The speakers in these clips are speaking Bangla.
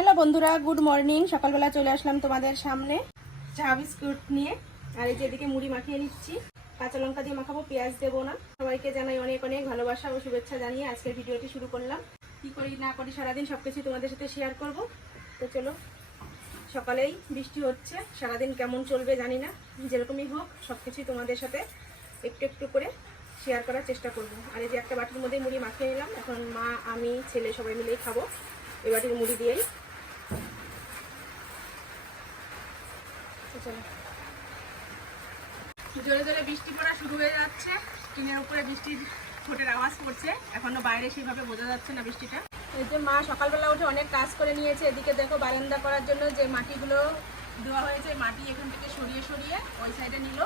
হ্যালো বন্ধুরা, গুড মর্নিং। সকালবেলা চলে আসলাম তোমাদের সামনে চা বিস্কুট নিয়ে। আর এই যে এদিকে মুড়ি মাখিয়ে নিচ্ছি। কাঁচা লঙ্কা দিয়ে মাখাবো, পেঁয়াজ দেবো না। সবাইকে জানাই অনেক অনেক ভালোবাসা ও শুভেচ্ছা জানিয়ে আজকের ভিডিওটি শুরু করলাম। কি করি না করি সারাদিন সব কিছু তোমাদের সাথে শেয়ার করব। তো চলো, সকালেই বৃষ্টি হচ্ছে। সারাদিন কেমন চলবে জানি না। যেরকমই হোক সব কিছুই তোমাদের সাথে একটু একটু করে শেয়ার করার চেষ্টা করব। আর এই যে একটা বাটির মধ্যে মুড়ি মাখিয়ে নিলাম। এখন মা, আমি, ছেলে সবাই মিলেই খাব। এই বাটির মুড়ি দিয়েই। জোরে জোরে বৃষ্টি পড়া শুরু হয়ে যাচ্ছে। টিনের উপরে বৃষ্টির ছোটের আওয়াজ পড়ছে। এখনও বাইরে সেইভাবে বোঝা যাচ্ছে না বৃষ্টিটা। এই যে মা সকালবেলা উঠে অনেক কাজ করে নিয়েছে। এদিকে দেখো বারান্দা করার জন্য যে মাটিগুলো দেওয়া হয়েছে, মাটি এখান থেকে সরিয়ে সরিয়ে ওই সাইডে নিল।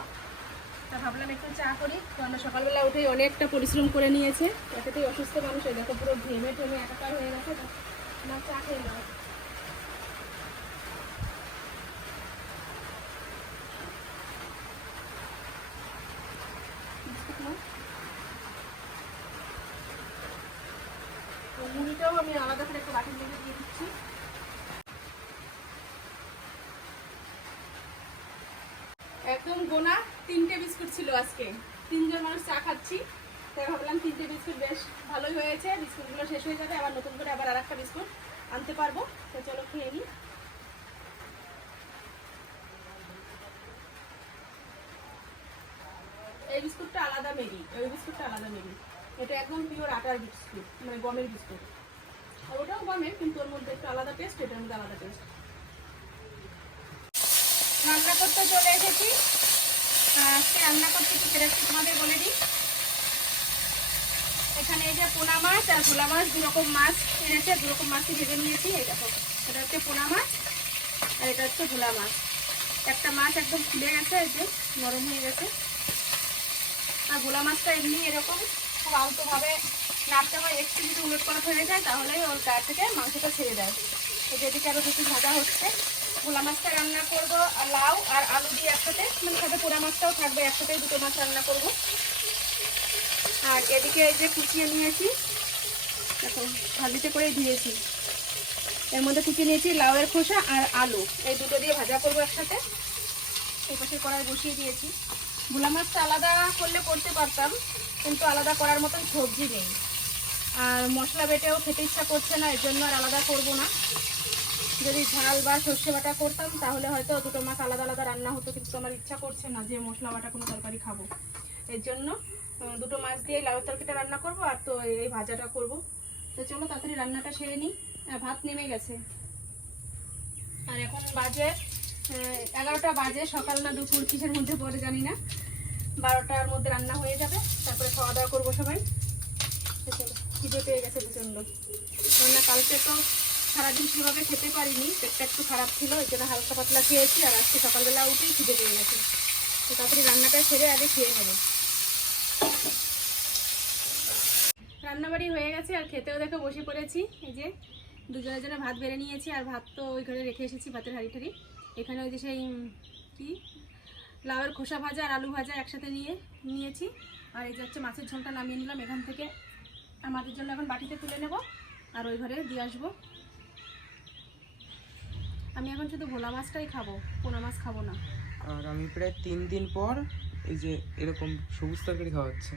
তা ভাবলাম একটু চা করি। কারণ সকালবেলা উঠেই অনেকটা পরিশ্রম করে নিয়েছে। এটাতেই অসুস্থ মানুষ। দেখো পুরো ঘেমে টেমে একাকার হয়ে গেছে। না চা খেয়ে নাও বিস্কুট নাও। তো মুড়িটাও আমি আলাদা করে একটা বাটির মধ্যে দিয়ে দিচ্ছি একদম গোনা, তিনটে বিস্কুট ছিল আজকে। তিনজন মানুষ চা খাচ্ছি, তাই ভাবলাম তিনটে বিস্কুট বেশ ভালোই হয়েছে, বিস্কুটগুলো শেষ হয়ে যাবে, আবার নতুন করে আবার আর একটা বিস্কুট আনতে পারব। তো চলো খেয়ে নিই। এই বিস্কুটটা আলাদা মেরি ওই বিস্কুটটা আলাদা মেরি। এটা একদম পিওর আটার বিস্কুট মানে গমের বিস্কুট। ওটাও গমের, কিন্তু ওর মধ্যে একটু আলাদা টেস্ট এটার মধ্যে আলাদা টেস্ট রান্না করতে চলে এসেছি। আজকে রান্না করতে কি সেটা তোমাদের বলে দিই। এখানে এই যে পোনা মাছ, আর ভোলা মাছ দু রকম মাছ এনেছে, দু রকম মাছই ভেজে নিয়েছি, এই দেখো। এটা হচ্ছে পোনা মাছ, আর এটা হচ্ছে ভোলা মাছ। একটা মাছ একদম ফুলে গেছে, এই যে নরম হয়ে গেছে। আর ভোলা মাছটা এমনি এরকম খুব আলতোভাবে নাড়তে হয়, একটু যদি উলট পালট হয়ে যায়, তাহলে ওর গা থেকে মাংসটা ছেড়ে দেয়। তো যেদিকে আরও দুটো ভাজা হচ্ছে। ভোলা মাছটা রান্না করব লাউ আর আলু দিয়ে একসাথে মানে সাথে পোড়া মাছটাও থাকবে একসাথে দুটো মাছ রান্না করব। আর এদিকে এই যে কুচিয়ে নিয়েছি, দেখো, ভাজিতে করে দিয়েছি। এর মধ্যে কুচিয়ে নিয়েছি লাউয়ের খোসা আর আলু। এই দুটো দিয়ে ভাজা করব একসাথে। এই পাশে কড়াই বসিয়ে দিয়েছি। ভোলা মাছটা আলাদা করলে করতে পারতাম, কিন্তু আলাদা করার মতন সবজি নেই। আর মশলা বেটেও খেতে ইচ্ছা করছে না, এর জন্য আর আলাদা করব না। যদি ঝাল বা সর্ষে বাটা করতাম, তাহলে হয়তো দুটো মাছ আলাদা আলাদা রান্না হতো, কিন্তু আমার ইচ্ছা করছে না যে মশলা বাটা কোনো তরকারি খাব। এর জন্য দুটো মাছ দিয়ে লাউয়ের তরকারিটা রান্না করব আর তো এই ভাজাটা করব। তো চলো তাড়াতাড়ি রান্নাটা সেরে নিই। ভাত নেমে গেছে। আর এখন বাজে এগারোটা বাজে, সকাল না দুপুর, কিসের মধ্যে পড়ে জানি না। বারোটার মধ্যে রান্না হয়ে যাবে, তারপরে খাওয়া দাওয়া করব সবাই। খিদে পেয়ে গেছে প্রচণ্ড। কেননা কালকে তো সারাদিন সেভাবে খেতে পারিনি, পেটটা একটু খারাপ ছিল, ওই জন্য হালকা পাতলা খেয়েছি, আর আজকে সকালবেলা উঠেই খিদে পেয়ে গেছে। তো তাড়াতাড়ি রান্নাটা সেরে আগে খেয়ে নেব। রান্নাবাড়ি হয়ে গেছে, আর খেতেও দেখে বসে পড়েছি। এই যে দুজনের জন্য ভাত বেড়ে নিয়েছি, আর ভাত তো ওই ঘরে রেখে এসেছি, ভাতের হাঁড়ি টাড়ি এখানে ওই যে সেই কি? লাউয়ের খোসা ভাজা আর আলু ভাজা একসাথে নিয়ে, নিয়েছি। আর এই যে হচ্ছে মাছের ঝোলটা নামিয়ে নিলাম, এখান থেকে আমাদের জন্য এখন বাটিতে তুলে নেব, আর ওই ঘরে দিয়ে আসব। আমি এখন শুধু ভোলা মাছটাই খাব পোনা মাছ খাব না। আর আমি প্রায় তিন দিন পর এই যে এরকম সবুজ তরকারি খাওয়া হচ্ছে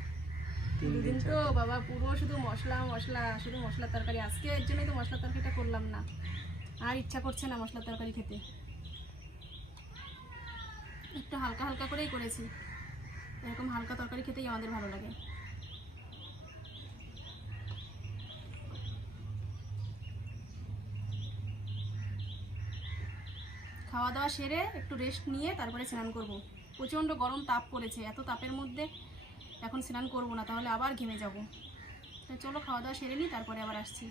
তিন দিন তো বাবা পুরো শুধু মশলা মশলা শুধু মশলা তরকারি। আজকে এর জন্যই তো মশলা তরকারিটা করলাম না। আর ইচ্ছা করছে না মশলা তরকারি খেতে। একটু হালকা হালকা করেই করেছি। এরকম হালকা তরকারি খেতেই আমাদের ভালো লাগে। খাওয়া দাওয়া সেরে একটু রেস্ট নিয়ে তারপরে স্নান করব। প্রচণ্ড গরম তাপ পড়েছে, এত তাপের মধ্যে এখন স্নান করব না, তাহলে আবার ঘেমে যাব। তো চলো খাওয়া দাওয়া সেরে নিই, তারপরে আবার আসছি।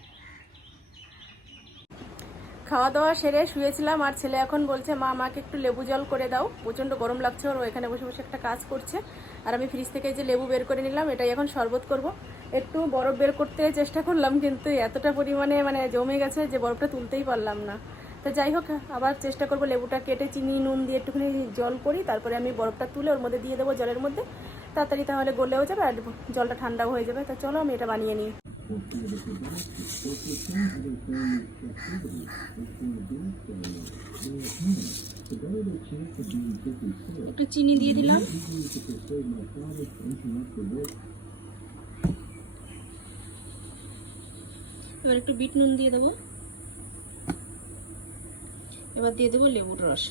খাওয়া দাওয়া সেরে শুয়েছিলাম, আর ছেলে এখন বলছে, মা, আমাকে একটু লেবু জল করে দাও। প্রচণ্ড গরম লাগছে, ওর এখানে বসে বসে একটা কাজ করছে। আর আমি ফ্রিজ থেকে যে লেবু বের করে নিলাম, এটাই এখন শরবত করব। একটু বরফ বের করতে চেষ্টা করলাম, কিন্তু এতটা পরিমাণে মানে জমে গেছে যে বরফটা তুলতেই পারলাম না। তো যাই হোক, আবার চেষ্টা করব লেবুটা কেটে চিনি, নুন দিয়ে একটুখানি জল করি, তারপরে আমি বরফটা তুলে ওর মধ্যে দিয়ে দেবো জলের মধ্যে। তাড়াতাড়ি তাহলে গলেও যাবে আর জলটা ঠান্ডাও হয়ে যাবে। তা চলো আমি এটা বানিয়ে নিই। একটু চিনি দিয়ে দিলাম। এবার একটু বিট নুন দিয়ে দেবো। এবার দিয়ে দেবো লেবুর রস।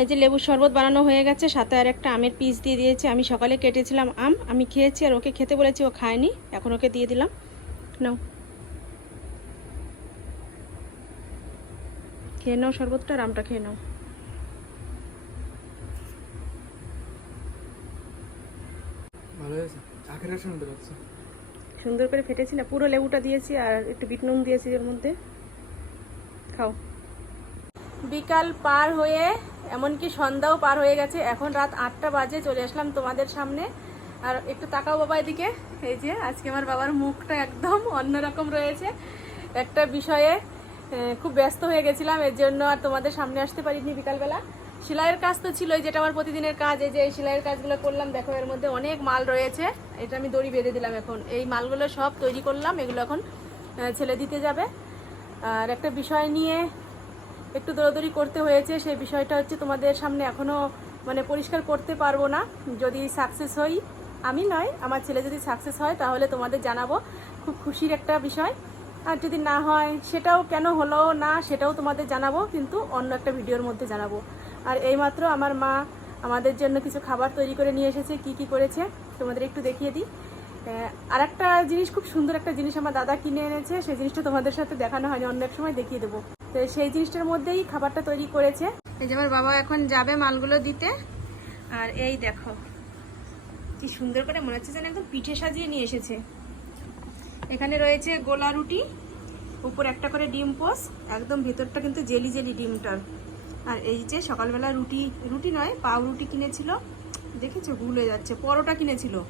এই যে লেবুর শরবত বানানো হয়ে গেছে, সাথে আর একটা আমের পিস দিয়ে দিয়েছে। আমি সকালে কেটেছিলাম আম, আমি খেয়েছি আর ওকে খেতে বলেছি, ও খায়নি, এখন ওকে দিয়ে দিলাম। নাও। খেয়ে নাও শরবতটা আর আমটা খেয়ে নাও। সুন্দর করে ফেটেছি না পুরো লেবুটা দিয়েছি আর একটু বিট নুন দিয়েছি এর মধ্যে। খাও। বিকাল পার হয়ে এমনকি সন্ধ্যাও পার হয়ে গেছে এখন রাত আটটা বাজে চলে আসলাম তোমাদের সামনে। আর একটু তাকাও বাবা এদিকে। এই যে আজকে আমার বাবার মুখটা একদম অন্যরকম রয়েছে। একটা বিষয়ে খুব ব্যস্ত হয়ে গেছিলাম, এর জন্য আর তোমাদের সামনে আসতে পারিনি বিকালবেলা। সেলাইয়ের কাজ তো ছিলই, যেটা আমার প্রতিদিনের কাজ, এই যে এই সেলাইয়ের কাজগুলো করলাম, দেখো এর মধ্যে অনেক মাল রয়েছে। এটা আমি দড়ি বেঁধে দিলাম এখন। এই মালগুলো সব তৈরি করলাম, এগুলো এখন ছেলে দিতে যাবে। আর একটা বিষয় নিয়ে একটু দৌড়দৌড়ি করতে হয়েছে, সেই বিষয়টা হচ্ছে তোমাদের সামনে এখনও মানে পরিষ্কার করতে পারব না। যদি সাকসেস হই, আমি নয়, আমার ছেলে যদি সাকসেস হয়, তাহলে তোমাদের জানাব। খুব খুশির একটা বিষয়। আর যদি না হয়, সেটাও কেন হলো না, সেটাও তোমাদের জানাব, কিন্তু অন্য একটা ভিডিওর মধ্যে জানাব। আর এইমাত্র আমার মা আমাদের জন্য কিছু খাবার তৈরি করে নিয়ে এসেছে, কি কি করেছে, তোমাদের একটু দেখিয়ে দিই। আর একটা জিনিস, খুব সুন্দর একটা জিনিস আমার দাদা কিনে এনেছে, সেই জিনিসটা তোমাদের সাথে দেখানো হয়নি, অন্য এক সময় দেখিয়ে দেবো। তো সেই জিনিসটার মধ্যেই খাবারটা তৈরি করেছে। এই যে আমার বাবা এখন যাবে মালগুলো দিতে। আর এই দেখো, কি সুন্দর করে মনে হচ্ছে যেন একদম পিঠে সাজিয়ে নিয়ে এসেছে। এখানে রয়েছে গোলা রুটি, উপর একটা করে ডিম পোস, একদম ভেতরটা কিন্তু জেলি জেলি ডিমটার। আর এই যে সকালবেলা রুটি রুটি নয় পাউ রুটি কিনেছিল। দেখেছ? ভুলে যাচ্ছে। পরোটা কিনেছিল।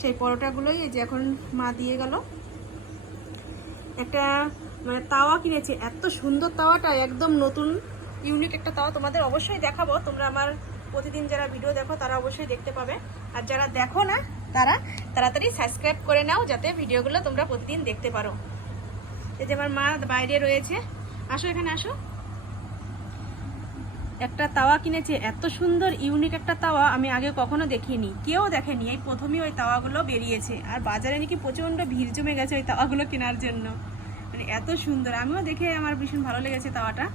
সেই পরোটাগুলোই এই যে এখন মা দিয়ে গেল। একটা মানে তাওয়া কিনেছে। এত সুন্দর তাওয়াটা, একদম নতুন, ইউনিক একটা তাওয়া তোমাদের অবশ্যই দেখাবো। তোমরা আমার প্রতিদিন যারা ভিডিও দেখো, তারা অবশ্যই দেখতে পাবে। আর যারা দেখো না তারা তাড়াতাড়ি সাবস্ক্রাইব করে নাও যাতে ভিডিওগুলো তোমরা প্রতিদিন দেখতে পারো। এই যে আমার মা বাইরে রয়েছে। আসো এখানে, আসো। একটা তাওয়া কিনেছে, এত সুন্দর ইউনিক একটা তাওয়া আমি আগে কখনো দেখিনি। কেউ দেখেনি, এই প্রথমেই ওই তাওয়াগুলো বেরিয়েছে। আর বাজারে নাকি প্রচণ্ড ভিড় জমে গেছে ওই তাওয়াগুলো কেনার জন্য। মানে এত সুন্দর, আমিও দেখে আমার ভীষণ ভালো লেগেছে তাওয়াটা।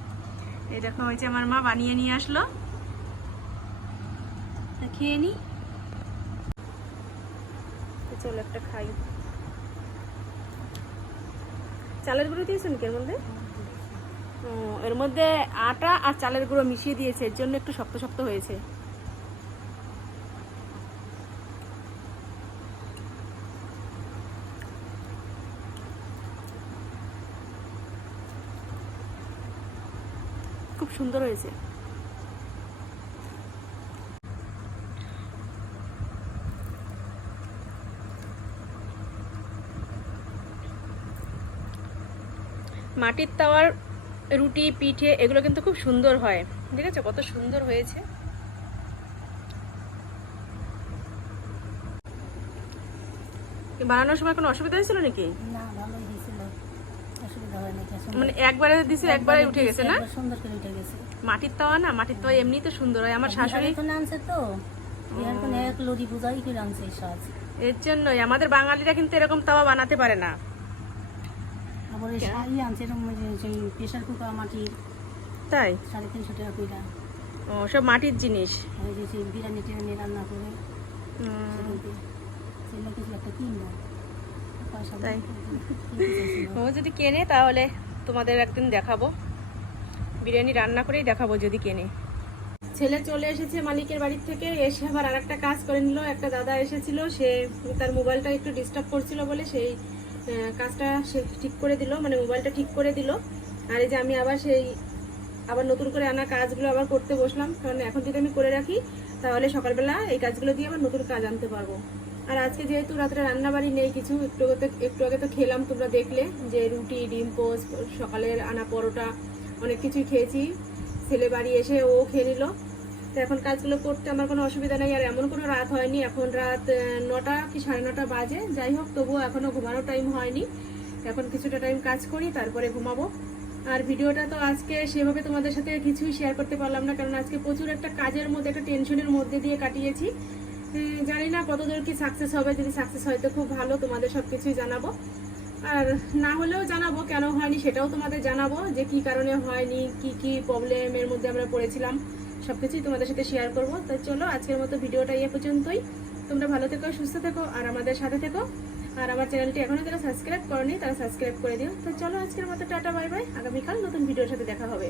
এই দেখো হয়েছে আমার মা বানিয়ে নিয়ে আসলো। খেয়ে নি। চলো একটা খাই। চালের গুঁড়ো দিয়েছেন কি মধ্যে? এর মধ্যে আটা আর চালের গুঁড়ো মিশিয়ে দিয়েছে, এর জন্য একটু শক্ত শক্ত হয়েছে। খুব সুন্দর হয়েছে। মাটির তাওয়ার রুটি পিঠে এগুলো কিন্তু খুব সুন্দর হয়। ঠিক আছে কত সুন্দর হয়েছে? বানানোর সময় কোনো অসুবিধা হয়েছিল নাকি? না ভালোই হয়েছিল। মানে একবারে দিছে একবারে উঠে গেছে না? সুন্দর করে উঠে গেছে। মাটির তাওয়া না? মাটির তাওয়া এমনি তো সুন্দর হয়। আমার শাশুড়ি তো আনছে তো। এক লরি বুঝাই এই সাজ। এর জন্যই। আমাদের বাঙালিরা কিন্তু এরকম তাওয়া বানাতে পারে না। শাড়ি আনছে সেই প্রেশার কুকার মাটি। তাই? সাড়ে তিনশো টাকা কইরা ও সব মাটির জিনিস? ওই যে সেই বিরিয়ানি টিরানি রান্না করে। হুম, সেগুলোতে সেগুলো কিছু একটা কিনবো। তাই? ও যদি কেনে তাহলে তোমাদের একদিন দেখাবো। বিরিয়ানি রান্না করেই দেখাবো যদি কেনে। ছেলে চলে এসেছে মালিকের বাড়ির থেকে এসে আবার আর একটা কাজ করে নিল। একটা দাদা এসেছিল সে তার মোবাইলটা একটু ডিস্টার্ব করছিল বলে সেই কাজটা সে ঠিক করে দিল মানে মোবাইলটা ঠিক করে দিল। আর এই যে আমি আবার সেই, আবার নতুন করে আনা কাজগুলো আবার করতে বসলাম। কারণ এখন যদি আমি করে রাখি, তাহলে সকালবেলা এই কাজগুলো দিয়ে আবার নতুন কাজ আনতে পারব। আর আজকে যেহেতু রাত্রে রান্নাবাড়ি নেই, কিছু একটু একটু আগে তো খেলাম তোমরা দেখলে, যে রুটি, ডিম পোস্ট সকালের আনা পরোটা, অনেক কিছুই খেয়েছি। ছেলে বাড়ি এসে ও খেয়ে নিল। তো এখন কাজগুলো করতে আমার কোনো অসুবিধা নেই, আর এমন কোনো রাত হয়নি। এখন রাত নটা কি সাড়ে নটা বাজে। যাই হোক, তবুও এখনও ঘুমানোর টাইম হয়নি। এখন কিছুটা টাইম কাজ করি, তারপরে ঘুমাবো। আর ভিডিওটা তো আজকে সেভাবে তোমাদের সাথে কিছুই শেয়ার করতে পারলাম না, কারণ আজকে প্রচুর একটা কাজের মধ্যে, একটা টেনশনের মধ্যে দিয়ে কাটিয়েছি। জানি না কতদূর কি সাকসেস হবে, যদি সাকসেস হয় তো খুব ভালো, তোমাদের সব কিছুই জানাব। আর না হলেও জানাব কেন হয়নি সেটাও তোমাদের জানাব, যে কি কারণে হয়নি, কি কি প্রবলেমের মধ্যে আমরা পড়েছিলাম। সব কিছুই তোমাদের সাথে শেয়ার করব। তো চলো আজকের মতো ভিডিওটা এ পর্যন্তই। তোমরা ভালো থেকো, সুস্থ থেকো, আর আমাদের সাথে থেকো। আর আমার চ্যানেলটি এখনও যারা সাবস্ক্রাইব করনি, তারা সাবস্ক্রাইব করে দিও। তো চলো আজকের মতো টাটা বাই বাই আগামীকাল নতুন ভিডিওর সাথে দেখা হবে।